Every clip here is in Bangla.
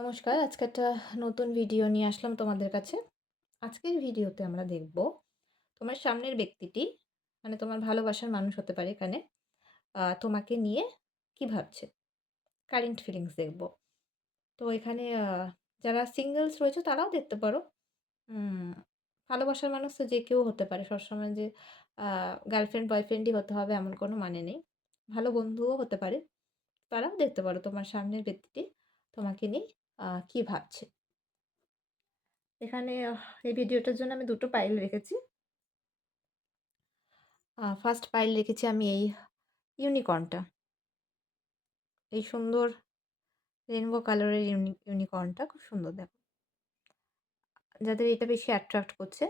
নমস্কার। আজকে একটা নতুন ভিডিও নিয়ে আসলাম তোমাদের কাছে। আজকের ভিডিওতে আমরা দেখব তোমার সামনের ব্যক্তিটি মানে তোমার ভালোবাসার মানুষ হতে পারে এখানে। তোমাকে নিয়ে কি ভাবছে? কারেন্ট ফিলিংস দেখব। তো এখানে যারা সিঙ্গেলস রয়েছে তারাও দেখতে পারো। উম ভালোবাসার মানুষ তো যে কেউ হতে পারে। সবসময় যে আ গার্লফ্রেন্ড বয়ফ্রেন্ডই হতে হবে এমন কোনো মানে নেই। ভালো বন্ধুও হতে পারে। তারাও দেখতে পারো তোমার সামনের ব্যক্তিটি তোমাকে নিয়ে কি ভাবছে। এখানে এই ভিডিওটার জন্য আমি ২ টো পাইল রেখেছি। ফার্স্ট পাইল রেখেছি আমি এই ইউনিকর্নটা। এই সুন্দর রেইনবো কালারের ইউনিকর্নটা খুব সুন্দর দেখো। যাদের এটা বেশি অ্যাট্রাক্ট করছে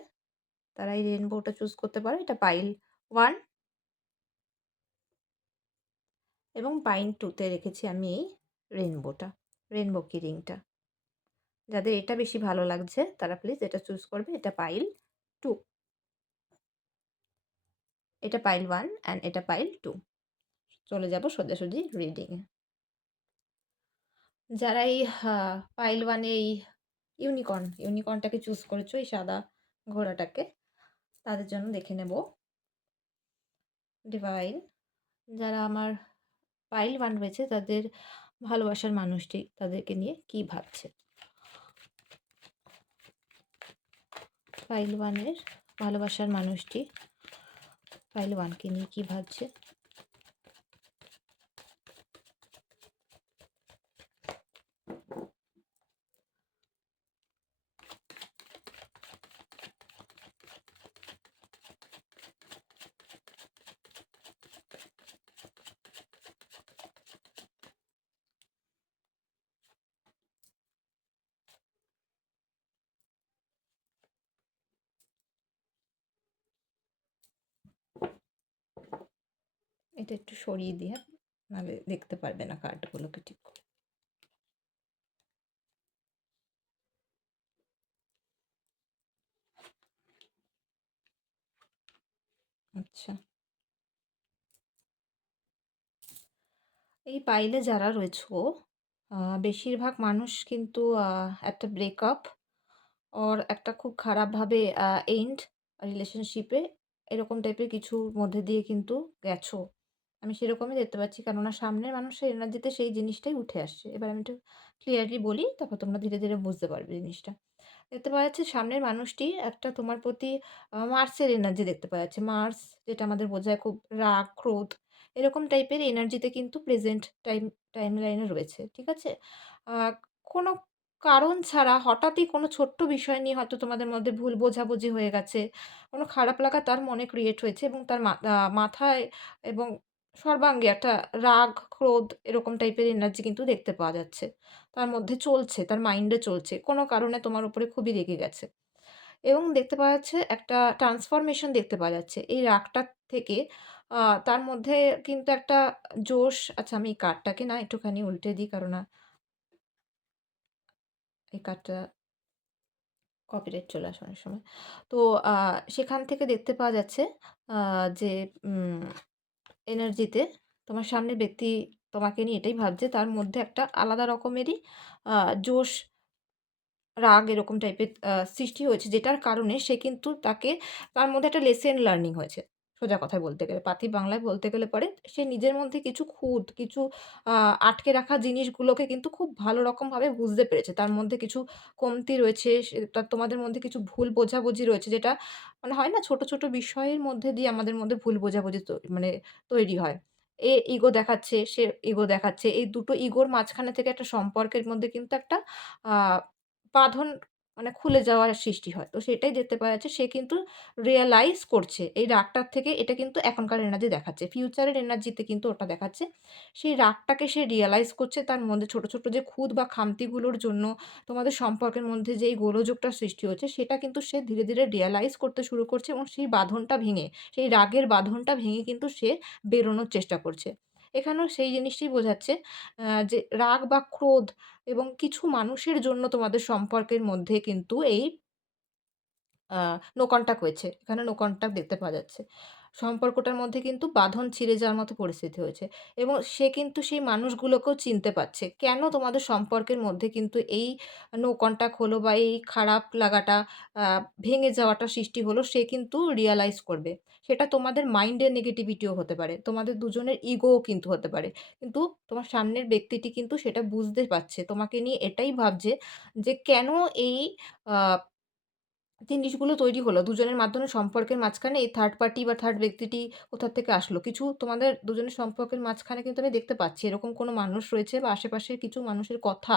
তারা এই রেইনবোটা চুজ করতে পারো। এটা পাইল 1 এবং পাইল 2 তে রেখেছি আমি এই রেইনবোটা, রেইনবো কি রিংটা। যাদের এটা বেশি ভালো লাগছে তারা প্লিজ এটা চুজ করবে। এটা পাইল 2, এটা পাইল 1 অ্যান্ড এটা পাইল 2। চলে যাব সোজাসুজি রিডিং এ। যারা এই পাইল 1 এ এই ইউনিকর্নটাকে চুজ করেছো, এই সাদা ঘোড়াটাকে, তাদের জন্য দেখে নেব ডিভাইন। যারা আমার পাইল 1 রয়েছে তাদের ভালোবাসার মানুষটি তাদেরকে নিয়ে কি ভাবছে? পাইল 1 এর ভালোবাসার মানুষটি পাইল 1 কে নিয়ে কি ভাবছে? এটা একটু সরিয়ে দিই হ্যাঁ? নাহলে দেখতে পারবে না কার্ডগুলোকে ঠিক করে। আচ্ছা। এই পাইলে যারা রয়েছো বেশিরভাগ মানুষ কিন্তু একটা ব্রেকআপ ওর একটা খুব খারাপভাবে এন্ড রিলেশনশিপে এরকম টাইপের কিছুর মধ্যে দিয়ে কিন্তু গেছো। আমি সেরকমই দেখতে পাচ্ছি। কেননা সামনের মানুষের এনার্জিতে সেই জিনিসটাই উঠে আসছে। এবার আমি একটু ক্লিয়ারলি বলি, তারপর তোমরা ধীরে, ধীরে বুঝতে পারবে জিনিসটা। দেখতে পাওয়া যাচ্ছে সামনের মানুষটি একটা তোমার প্রতি মার্সের এনার্জি দেখতে পাওয়া যাচ্ছে। মার্স যেটা আমাদের বোঝায় খুব রাগ, ক্রোধ এরকম টাইপের এনার্জিতে কিন্তু প্রেজেন্ট টাইমলাইনে রয়েছে। ঠিক আছে? আ কোনো কারণ ছাড়া হঠাৎই কোনো ছোট্ট বিষয় নিয়ে হয়তো তোমাদের মধ্যে ভুল বোঝাবুঝি হয়ে গেছে। কোনো খারাপ লাগা তার মনে ক্রিয়েট হয়েছে এবং তার মাথায় এবং সর্বাঙ্গে একটা রাগ, ক্রোধ এরকম টাইপের এনার্জি কিন্তু দেখতে পাওয়া যাচ্ছে। তার মধ্যে চলছে, তার মাইন্ডে চলছে। কোনো কারণে তোমার উপরে খুবই রেগে গেছে। এবং দেখতে পাওয়া যাচ্ছে একটা ট্রান্সফরমেশন দেখতে পাওয়া যাচ্ছে। এই রাগটা থেকে আ তার মধ্যে কিন্তু একটা জোশ আচ্ছা আমি এই কার্ডটাকে না একটুখানি উল্টে দিই কারণ এই কার্ডটা কপিরাইট চলে আসে অনেক সময়। তো আ সেখান থেকে দেখতে পাওয়া যাচ্ছে আ যে এনার্জিতে তোমার সামনের ব্যক্তি তোমাকে নিয়ে এটাই ভাবছে তার মধ্যে একটা আলাদা রকমেরই আ জোশ রাগ এরকম টাইপের সৃষ্টি হয়েছে যেটার কারণে সে কিন্তু তার মধ্যে একটা লেসন লার্নিং হয়েছে। সোজা কথায় বলতে গেলে। পাতি বাংলায় বলতে গেলে পরে সে নিজের মধ্যে কিছু খুঁত, কিছু আ আটকে রাখা জিনিসগুলোকে কিন্তু খুব ভালো রকমভাবে বুঝতে পেরেছে। তার মধ্যে কিছু কমতি রয়েছে, তোমাদের মধ্যে কিছু ভুল বোঝাবুঝি রয়েছে যেটা মানে হয় না ছোট, ছোট বিষয়ের মধ্যে দিয়ে আমাদের মধ্যে ভুল বোঝাবুঝি মানে তৈরি হয়। ইগো দেখাচ্ছে, সে ইগো দেখাচ্ছে। এই দুটো ইগোর মাঝখানে থেকে একটা সম্পর্কের মধ্যে কিন্তু একটা আ বাঁধন মানে খুলে যাওয়ার সৃষ্টি হয়। তো সেটাই দেখতে পাওয়া যাচ্ছে সে কিন্তু রিয়ালাইজ করছে। এই রাগটার থেকে এটা কিন্তু এখনকার এনার্জি দেখাচ্ছে। ফিউচারের এনার্জিতে কিন্তু ওটা দেখাচ্ছে। সেই রাগটাকে সে রিয়ালাইজ করছে তার মধ্যে ছোট, ছোট যে খুঁত বা খামতিগুলোর জন্য তোমাদের সম্পর্কের মধ্যে যে এই গোলযোগটা সৃষ্টি হচ্ছে সেটা কিন্তু সে ধীরে, ধীরে রিয়ালাইজ করতে শুরু করছে এবং সেই বাঁধনটা ভেঙে, সেই রাগের বাঁধনটা ভেঙে কিন্তু সে বেরোনোর চেষ্টা করছে। এখানেও সেই জিনিসটিই বোঝাচ্ছে যে রাগ বা ক্রোধ এবং কিছু মানুষের জন্য তোমাদের সম্পর্কের মধ্যে কিন্তু এই আ নো কনট্যাক্ট হয়েছে। এখানে নো কনট্যাক্ট দেখতে পাওয়া যাচ্ছে। সম্পর্কটার মধ্যে কিন্তু বাঁধন ছিঁড়ে যাওয়ার মতো পরিস্থিতি হয়েছে এবং সে কিন্তু সেই মানুষগুলোকেও চিনতে পারছে। কেন তোমাদের সম্পর্কের মধ্যে কিন্তু এই নো কনট্যাক্ট হলো বা এই খারাপ লাগাটা আ ভেঙে যাওয়াটা সৃষ্টি হলো, সে কিন্তু রিয়ালাইজ করবে। সেটা তোমাদের মাইন্ডের নেগেটিভিটিও হতে পারে। তোমাদের দুজনের ইগোও কিন্তু হতে পারে। কিন্তু তোমার সামনের ব্যক্তিটি কিন্তু সেটা বুঝতে পারছে। তোমাকে নিয়ে এটাই ভাবছে যে কেন এই আ জিনিসগুলো তৈরি হলো। দুজনের মাধ্যমে সম্পর্কের মাঝখানে এই থার্ড পার্টি বা থার্ড ব্যক্তিটি কোথা থেকে আসলো। কিছু তোমাদের দুজনের সম্পর্কের মাঝখানে কিন্তু আমি দেখতে পাচ্ছি এরকম কোনো মানুষ রয়েছে বা আশেপাশের কিছু মানুষের কথা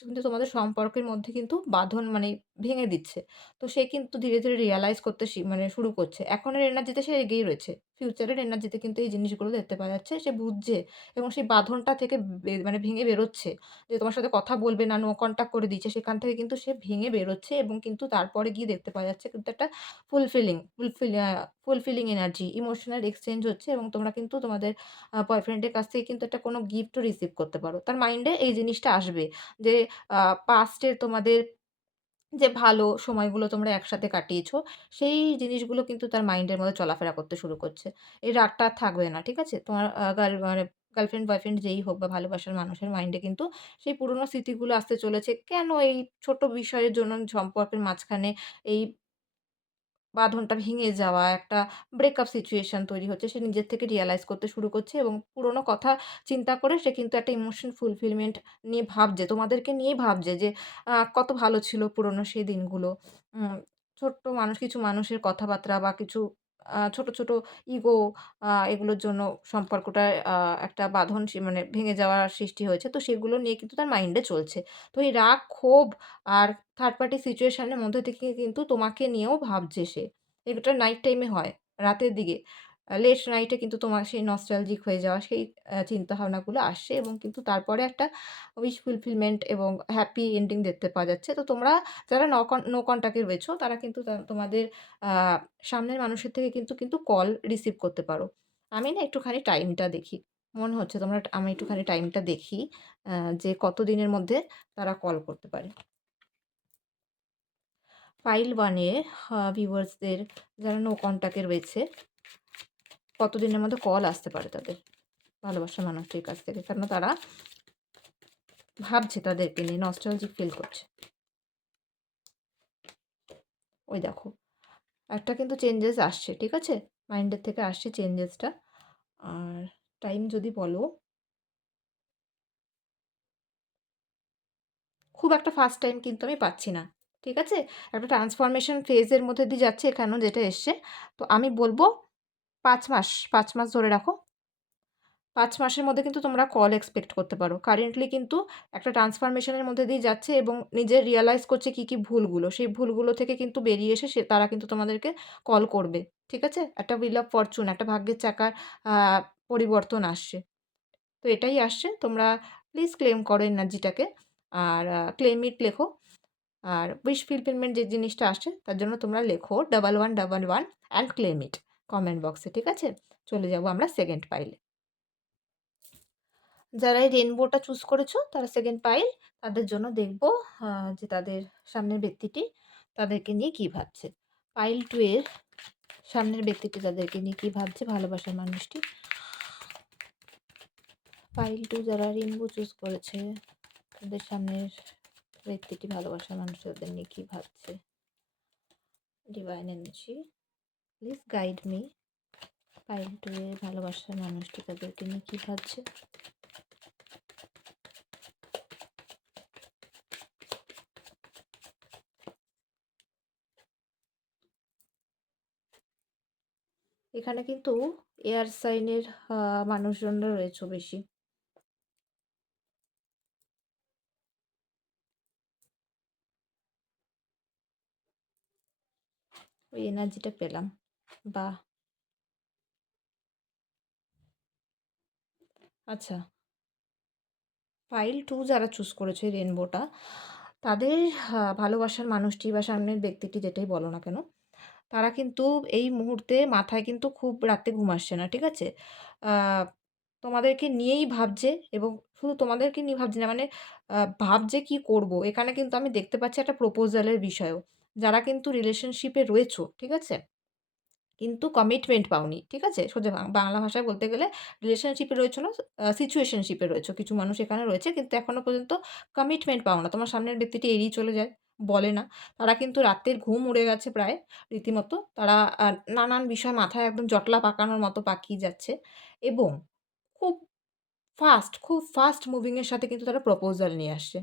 কিন্তু তোমাদের সম্পর্কের মধ্যে কিন্তু বাঁধন মানে ভেঙে দিচ্ছে। তো সে কিন্তু ধীরে, ধীরে রিয়ালাইজ করতে মানে শুরু করছে। এখনের এনার্জিতে সে এগিয়েই রয়েছে। ফিউচারের এনার্জিতে কিন্তু এই জিনিসগুলো দেখতে পাওয়া যাচ্ছে। সে বুঝছে এবং সেই বাঁধনটা থেকে মানে ভেঙে বেরোচ্ছে। যে তোমার সাথে কথা বলবে না, নো কনট্যাক্ট করে দিচ্ছে, সেখান থেকে কিন্তু সে ভেঙে বেরোচ্ছে এবং কিন্তু তারপরে গিয়ে দেখতে পাওয়া যাচ্ছে কিন্তু একটা ফুলফিলিং এনার্জি, ইমোশনাল এক্সচেঞ্জ হচ্ছে এবং তোমরা কিন্তু তোমাদের বয়ফ্রেন্ডের কাছ থেকে কিন্তু একটা কোনো গিফটও রিসিভ করতে পারো। তার মাইন্ডে এই জিনিসটা আসবে যে পাস্টের তোমাদের যে ভালো সময়গুলো তোমরা একসাথে কাটিয়েছো, সেই জিনিসগুলো কিন্তু তার মাইন্ডের মধ্যে চলাফেরা করতে শুরু করছে। এই রাগটা আর থাকবে না। ঠিক আছে? তোমার মানে গার্লফ্রেন্ড, বয়ফ্রেন্ড যেই হোক বা ভালোবাসার মানুষের মাইন্ডে কিন্তু সেই পুরোনো স্মৃতিগুলো আসতে চলেছে। কেন এই ছোট বিষয়ের জন্য সম্পর্কের মাঝখানে এই বাঁধনটা ভেঙে যাওয়া, একটা ব্রেকআপ সিচুয়েশন তৈরি হচ্ছে। সে নিজের থেকে রিয়ালাইজ করতে শুরু করছে এবং পুরোনো কথা চিন্তা করে সে কিন্তু একটা ইমোশন ফুলফিলমেন্ট নিয়ে ভাবছে। তোমাদেরকে নিয়েই ভাবছে যে কত ভালো ছিল পুরোনো সেই দিনগুলো। উম ছোট্ট মানুষ কিছু মানুষের কথাবার্তা বা কিছু ছোট, ছোট ইগো এগুলোর জন্য সম্পর্কটা একটা বাঁধন মানে ভেঙে যাওয়ার সৃষ্টি হয়েছে। তো সেগুলো নিয়ে কিন্তু তার মাইন্ডে চলছে। তো এই রাগ, ক্ষোভ আর থার্ড পার্টি সিচুয়েশন এর মধ্যে থেকে কিন্তু তোমাকে নিয়েও ভাবছে সে। এটা নাইট টাইম এ হয়, রাতের দিকে। লেট নাইট এ কিন্তু তোমার সেই নস্টালজিক হয়ে যাওয়া সেই চিন্তাভাবনাগুলো আসছে এবং কিন্তু তারপরে একটা উইশ ফুলফিলমেন্ট এবং হ্যাপি এন্ডিং দেখতে পাওয়া যাচ্ছে। তো তোমরা যারা নো কনট্যাক্ট এ রয়েছো তারা কিন্তু তোমাদের আ সামনের মানুষের থেকে কিন্তু কল রিসিভ করতে পারো। আমি না একটুখানি টাইমটা দেখি। মনে হচ্ছে আমি একটুখানি টাইমটা দেখি আ যে কতদিনের মধ্যে তারা কল করতে পারে। ফাইল 1 এ ভিউয়ার্সদের যারা নো কনট্যাক্ট এ রয়েছে, কতদিনের মধ্যে কল আসতে পারে তাদের ভালোবাসার মানুষটির কাছ থেকে। কেন তারা ভাবছে তাদেরকে নিয়ে নস্টালজিক ফিল করছে। ওই দেখো, একটা কিন্তু চেঞ্জেস আসছে, ঠিক আছে? মাইন্ডের থেকে আসছে চেঞ্জেসটা। আর টাইম যদি বলো, খুব একটা ফাস্ট টাইম কিন্তু আমি পাচ্ছি না। ঠিক আছে? একটা ট্রান্সফরমেশন ফেজ এর মধ্যে দিয়ে যাচ্ছে এখানেও যেটা এসছে। তো আমি বলব ৫ মাস, ৫ মাস ধরে রাখো। ৫ মাসের মধ্যে কিন্তু তোমরা কল এক্সপেক্ট করতে পারো। কারেন্টলি কিন্তু একটা ট্রান্সফরমেশন এর মধ্যে দিয়ে যাচ্ছে এবং নিজে রিয়ালাইজ করছে কী ভুলগুলো। সেই ভুলগুলো থেকে কিন্তু বেরিয়ে এসে তারা কিন্তু তোমাদেরকে কল করবে। ঠিক আছে? একটা হুইল অফ ফরচুন, একটা ভাগ্যের চাকার আ পরিবর্তন আসছে। তো এটাই আসছে। তোমরা প্লিজ ক্লেম করো এনার্জিটাকে। আর ক্লেম ইট লেখো। আর উইশ ফুলফিলমেন্ট যে জিনিসটা আসছে তার জন্য তোমরা লেখো 1111 অ্যান্ড ক্লেম ইট কমেন্ট বক্সে। ঠিক আছে? চলে যাব আমরা সেকেন্ড পাইলে। যারা এই রেইনবোটা চুজ করেছো তারা সেকেন্ড পাইল। তাদের জন্য দেখব আ যে তাদের সামনের ব্যক্তিটি তাদেরকে নিয়ে কি ভাবছে। পাইল 2 এর সামনের ব্যক্তিটি তাদেরকে নিয়ে কি ভাবছে ভালোবাসার মানুষটি। পাইল 2 যারা রেইনবো চুজ করেছে তাদের সামনের ব্যক্তিটি ভালোবাসার মানুষ তাদের নিয়ে কি ভাবছে। Divine energy please guide me. পাইল 2 এর ভালোবাসার মানুষটি তাদেরকে নিয়ে কি ভাবছে। এখানে কিন্তু এয়ার সাইনের মানুষজনরা রয়েছে বেশি। ওই এনার্জিটা পেলাম। বাহ! আচ্ছা, ফাইল 2 যারা চুজ করেছে রেইনবোটা, তাদের ভালোবাসার মানুষটি বা সামনের ব্যক্তিটি যেটাই বলো না কেন, তারা কিন্তু এই মুহূর্তে মাথায় কিন্তু খুব রাতে ঘুম আসছে না। ঠিক আছে? আ তোমাদেরকে নিয়েই ভাবছে এবং শুধু তোমাদেরকে নিয়ে ভাবছে না মানে ভাবছে কি করব? এখানে কিন্তু আমি দেখতে পাচ্ছি একটা প্রপোজাল এর বিষয়ও। যারা কিন্তু রিলেশনশিপ এ রয়েছো, ঠিক আছে? কিন্তু কমিটমেন্ট পাওনি। ঠিক আছে? সোজা বাংলা ভাষায় বলতে গেলে রিলেশনশিপে রয়েছো না, সিচুয়েশনশিপে রয়েছো। কিছু মানুষ এখানে রয়েছে কিন্তু এখনো পর্যন্ত কমিটমেন্ট পাও না। তোমার সামনের ব্যক্তিটি এড়িয়ে চলে যায়, বলে না। তারা কিন্তু রাতের ঘুম উড়ে গেছে প্রায় রীতিমতো। তারা নানান বিষয় মাথায় একদম জটলা পাকানোর মতো পাকিয়ে যাচ্ছে এবং খুব খুব ফাস্ট মুভিং এর সাথে কিন্তু তারা প্রপোজাল নিয়ে আসছে।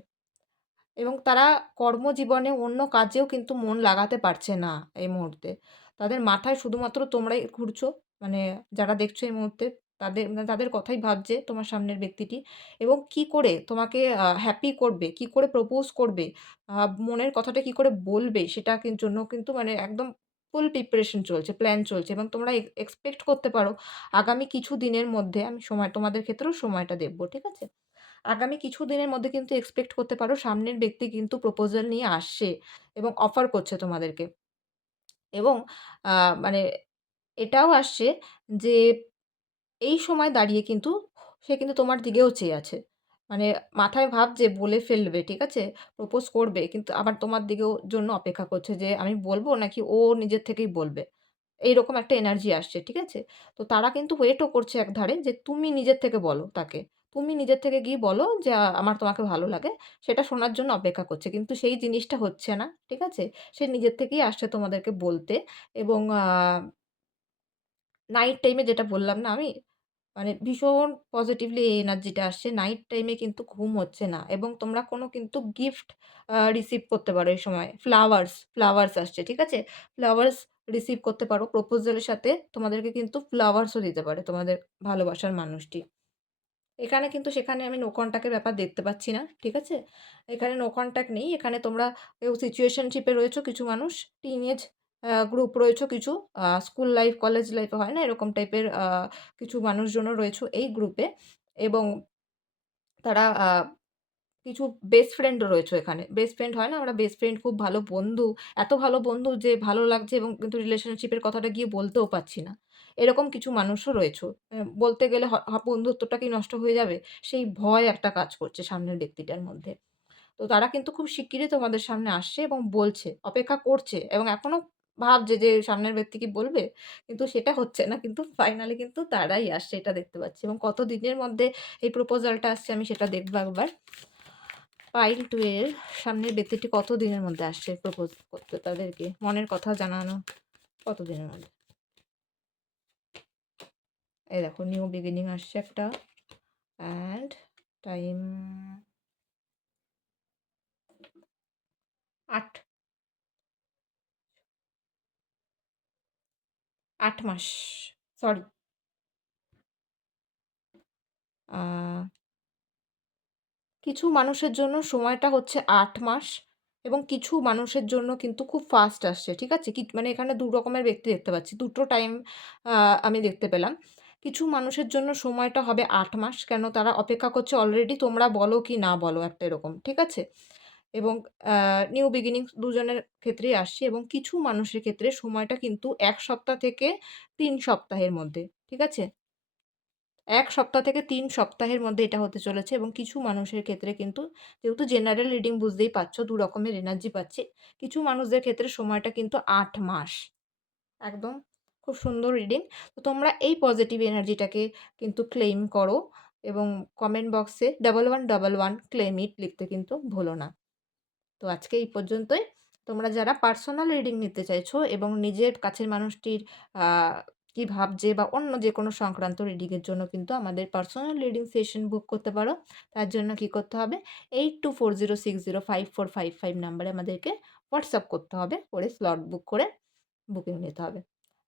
এবং তারা কর্মজীবনে অন্য কাজেও কিন্তু মন লাগাতে পারছে না এই মুহূর্তে। তাদের মাথায় শুধুমাত্র তোমরাই ঘুরছো। মানে যারা দেখছো এই মুহূর্তে তাদের কথাই ভাবছে তোমার সামনের ব্যক্তিটি এবং কি করে তোমাকে হ্যাপি করবে, কি করে প্রপোজ করবে, আ মনের কথাটা কি করে বলবে সেটা জন্য কিন্তু মানে একদম ফুল প্রিপারেশন চলছে, প্ল্যান চলছে এবং তোমরা এক্সপেক্ট করতে পারো আগামী কিছু দিনের মধ্যে আমি তোমাদের ক্ষেত্রেও সময়টা দেখব। ঠিক আছে? আগামী কিছু দিনের মধ্যে কিন্তু এক্সপেক্ট করতে পারো সামনের ব্যক্তি কিন্তু প্রপোজাল নিয়ে আসছে এবং অফার করছে তোমাদেরকে। এবং আ মানে এটাও আসছে যে এই সময় দাঁড়িয়ে কিন্তু সে কিন্তু তোমার দিকেও চেয়ে আছে। মানে মাথায় ভাবছে বলে ফেলবে, ঠিক আছে? প্রপোজ করবে কিন্তু আবার তোমার দিকেও জন্য অপেক্ষা করছে যে আমি বলব নাকি ও নিজের থেকেই বলবে। এইরকম একটা এনার্জি আসছে, ঠিক আছে? তো তারা কিন্তু ওয়েটও করছে একধারে যে তুমি নিজের থেকে বলো তাকে। তুমি নিজের থেকে গিয়ে বলো যে আমার তোমাকে ভালো লাগে। সেটা শোনার জন্য অপেক্ষা করছে। কিন্তু সেই জিনিসটা হচ্ছে না, ঠিক আছে? সে নিজের থেকেই আসছে তোমাদেরকে বলতে এবং নাইট টাইমে যেটা বললাম না আমি? মানে ভীষণ পজিটিভলি এই এনার্জিটা আসছে। নাইট টাইমে কিন্তু ঘুম হচ্ছে না এবং তোমরা কোনো কিন্তু গিফট রিসিভ করতে পারো এই সময়। ফ্লাওয়ার্স আসছে। ঠিক আছে? ফ্লাওয়ার্স রিসিভ করতে পারো। প্রপোজাল এর সাথে তোমাদেরকে কিন্তু ফ্লাওয়ার্সও দিতে পারে তোমাদের ভালোবাসার মানুষটি। এখানে কিন্তু সেখানে আমি নো কনট্যাক্ট এর ব্যাপার দেখতে পাচ্ছি না। ঠিক আছে? এখানে নো কনট্যাক্ট নেই। এখানে তোমরা কেউ সিচুয়েশনশিপ এ রয়েছো কিছু মানুষ, টিনেজ গ্রুপ রয়েছো কিছু, স্কুল লাইফ, কলেজ লাইফ এ হয় না? এরকম টাইপের কিছু মানুষজনও রয়েছো এই গ্রুপে এবং তারা কিছু বেস্ট ফ্রেন্ডও রয়েছে এখানে। বেস্ট ফ্রেন্ড হয় না? আমরা বেস্ট ফ্রেন্ড খুব ভালো বন্ধু। এত ভালো বন্ধু যে ভালো লাগছে এবং কিন্তু রিলেশনশিপ এর কথাটা গিয়ে বলতেও পারছি না। এরকম কিছু মানুষও রয়েছে। বলতে গেলে বন্ধুত্বটা কি নষ্ট হয়ে যাবে? সেই ভয় একটা কাজ করছে সামনের ব্যক্তিটার মধ্যে। তো তারা কিন্তু খুব শিগগিরই তোমাদের সামনে আসছে এবং বলছে, অপেক্ষা করছে এবং এখনো ভাবছে যে সামনের ব্যক্তি কি বলবে? কিন্তু সেটা হচ্ছে না। কিন্তু ফাইনালি কিন্তু তারাই আসছে এটা দেখতে পাচ্ছি এবং কত দিনের মধ্যে এই প্রপোজালটা আসছে আমি সেটা দেখব একবার। পাইল 12 সামনের ব্যক্তিটি কত দিনের মধ্যে আসছে প্রপোজ করতে তাদেরকে? মনের কথা জানানো কত দিনের মধ্যে? এই দেখো নিউ বিগিনিং আসছে একটা অ্যান্ড টাইম ৮, ৮ মাস। সরি আ কিছু মানুষের জন্য সময়টা হচ্ছে ৮ মাস এবং কিছু মানুষের জন্য কিন্তু খুব ফাস্ট আসছে। ঠিক আছে? মানে এখানে ২ রকমের ব্যক্তি দেখতে পাচ্ছি। দুটো টাইম আ আমি দেখতে পেলাম। কিছু মানুষের জন্য সময়টা হবে ৮ মাস। কেন তারা অপেক্ষা করছে অলরেডি তোমরা বলো কি না বলো একটা এরকম। ঠিক আছে? এবং নিউ বিগিনিংস দুজনের ক্ষেত্রেই আসছে এবং কিছু মানুষের ক্ষেত্রে সময়টা কিন্তু ১ সপ্তাহ থেকে ৩ সপ্তাহের মধ্যে। ঠিক আছে? ১ সপ্তাহ থেকে ৩ সপ্তাহের মধ্যে এটা হতে চলেছে এবং কিছু মানুষের ক্ষেত্রে কিন্তু যেহেতু জেনারেল রিডিং বুঝতেই পারছো ২ রকমের এনার্জি পাচ্ছি। কিছু মানুষদের ক্ষেত্রে সময়টা কিন্তু ৮ মাস। একদম খুব সুন্দর রিডিং। তো তোমরা এই পজিটিভ এনার্জিটাকে কিন্তু ক্লেইম করো এবং কমেন্ট বক্সে 1111 ক্লেইম ইট লিখতে কিন্তু ভুলো না। তো আজকে এই পর্যন্তই। তোমরা যারা পার্সোনাল রিডিং নিতে চাইছো এবং নিজের কাছের মানুষটির আ কি ভাবছে বা অন্য যেকোনো সংক্রান্ত রিডিং এর জন্য কিন্তু আমাদের পার্সোনাল রিডিং সেশন বুক করতে পারো। তার জন্য কি করতে হবে? 8240605455 নাম্বারে আমাদেরকে WhatsApp করতে হবে। করে স্লট বুক করে বুকিং নিতে হবে।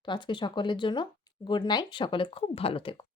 তো আজকে সকলের জন্য গুড নাইট। সকলে খুব ভালো থেকো।